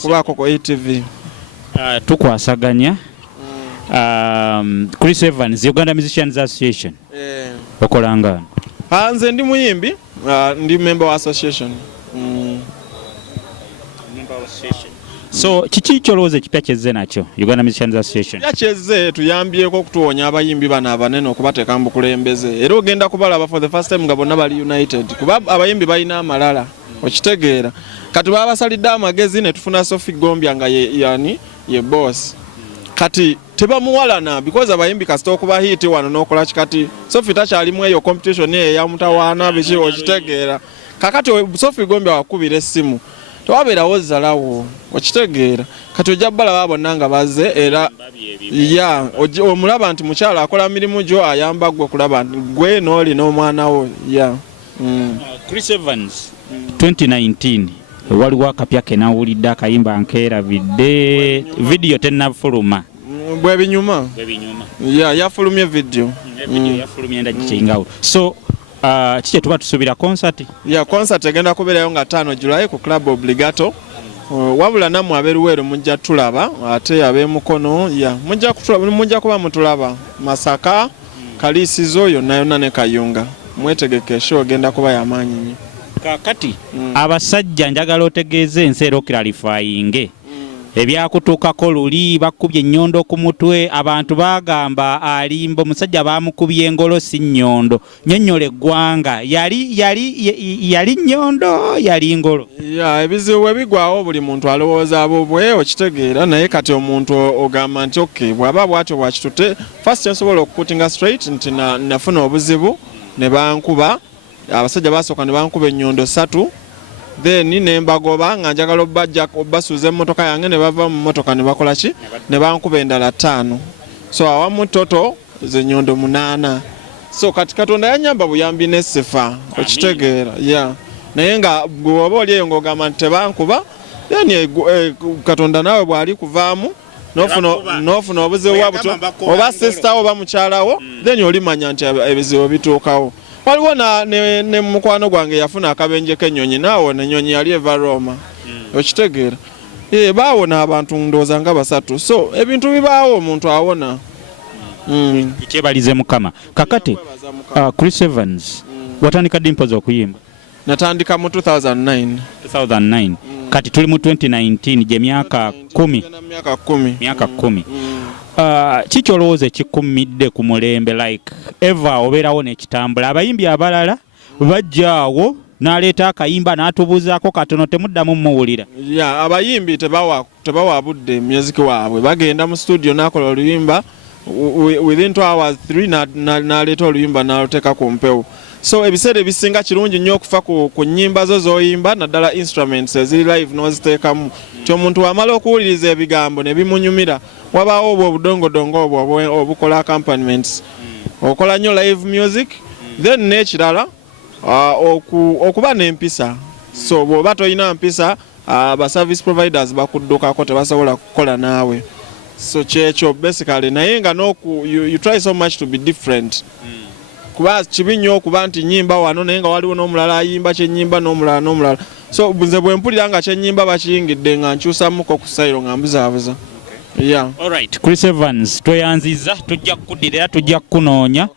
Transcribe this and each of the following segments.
kubaako ku ATV. Tukwasaganya Chris Evans, Uganda Musicians Association. Okolanga. Nze ndi muyimbi, ndi member wa association. Member of association. So kiki kyolowooza ekipya kyezze nakyo Uganda Musicians Association? Kyezze tuyambyeko okutuwonya abayimbi bano abanene okubateeka mu bukulembeze. Era ogenda kubalaba for the first time nga bonna bali united. Kuba abayimbi balina amalala. Okitegeera. Kati baba basalidde amagezi ne tufuna Sophie Gombya nga ye boss. Kati tebamuwalana because abayimbi kasita okuba hit wano n'okola kikati Sophie takyalimu eyo competition ya mutawaana biki okitegeera. Kakati Sophie Gombya wakubira essimu. Twabeerawo zalawo okitegeera. Kati ojja balaba bonna nga bazze era omulaba nti mukyala akola mirimu gyo ayamba gwe kulaba nti gwe n'oli n'omwana wo. Chris Evans 2019 waliwo akapya kenawulidde akayimba nkeerabidde video tennafuluma bwe binyuma yafulumye video yafulumye ndagikyingawo so kiki tuba tusuubira concert egenda kubeerayo nga 5 July ku Club Obligato wabula nammwe abeeruweero mujja tulaba ate ab'emukono mujja kuba mutulaba Masaka Kaliisizo yonna ne Kayunga mwetegeke show egenda kuba y'amaanyi nnyo. Kakati abasajja njagala otegeeze enseera okiralifayinge ebyakutuukako luli bakubye Nyondo ku mutwe abantu bagamba alimba omusajja bamukubye engolo si Nyondo nnyonnyola eggwanga yali Nyondo yali ngolo ebizibu ebigwawo buli muntu alowooza abobwe okitegeera naye kati omuntu ogamba nti okay bw'aba bwatyo bwakitute first nsobola okukutinga straight nti nafuna obuzibu ne bankuba abasajja basooka ne bankuba Nyondo 3 then nembagoba nga njagala obbasuuza emmotoka yange ne bava mu mmotoka ne bakola ki ne bankuba endala 5 so awamu toto ze Nyondo 8 so kati Katonda yanyamba buyambi n'essifa okitegeera naye nga bw'oba oli eyo ng'ogamba nti tebankuba then Katonda naawe bw'ali kuvaamu n'ofuna obuzibu bwabuto oba sister oba mukyalawo then olimanya nti ebizibu bituukawo. Waliwo ne mukwano gwange yafuna akabenje k'ennyonyi naawo n'ennyonyi yali eva Roma okitegeera baawona abantu ndowooza nga 3 so ebintu bibaawo omuntu awona. Kyebalize Mukama. Kakati Chris Evans watandika ddi mpozi okuyimba? Natandika mu 2009. Kati tuli mu 2019 gye myaka 10. Kiki olowooza ekikumidde ku mulembe like Eva obeerawo n'ekitambula abayimbi abalala bajjaawo n'aleeta akayimba n'atubuuzaako katono temuddamu muwulira? Abayimbi tebawa budde music waabwe bagenda mu studio n'akola oluyimba within 2 hours 3 n'aleeta oluyimba n'aluteeka ku mpewo. So ebiseera ebisinga kirungi nnyo okufa ku nnyimba zo z'oyimba naddala instruments eziri live n'oziteekamu ti omuntu wamala okuwuliriza ebigambo ne bimunyumira wabaawo obwo obudongodongo obwo obukola accompaniments okola nnyo live music then n'ekirala okuba n'empisa so bw'oba toyina mpisa aba service providers bakuddukako tebasobola kukola naawe so kyekyo basically naye nga you try so much to be different. Kuba kibi nnyo okuba nti nyimba wano naye nga waliwo n'omulala ayimba kyennyimba n'omulala so nze bwe mpulira nga kyennyimba bakiyingidde nga nkyusamuko ku sayiro nga mbuzaabuza. Alright, Chris Evans tweyanziza tujja kukuddira era tujja kukunoonya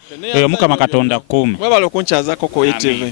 Mukama Katonda kukuume. Mwebale okunkyazaako ku ATV.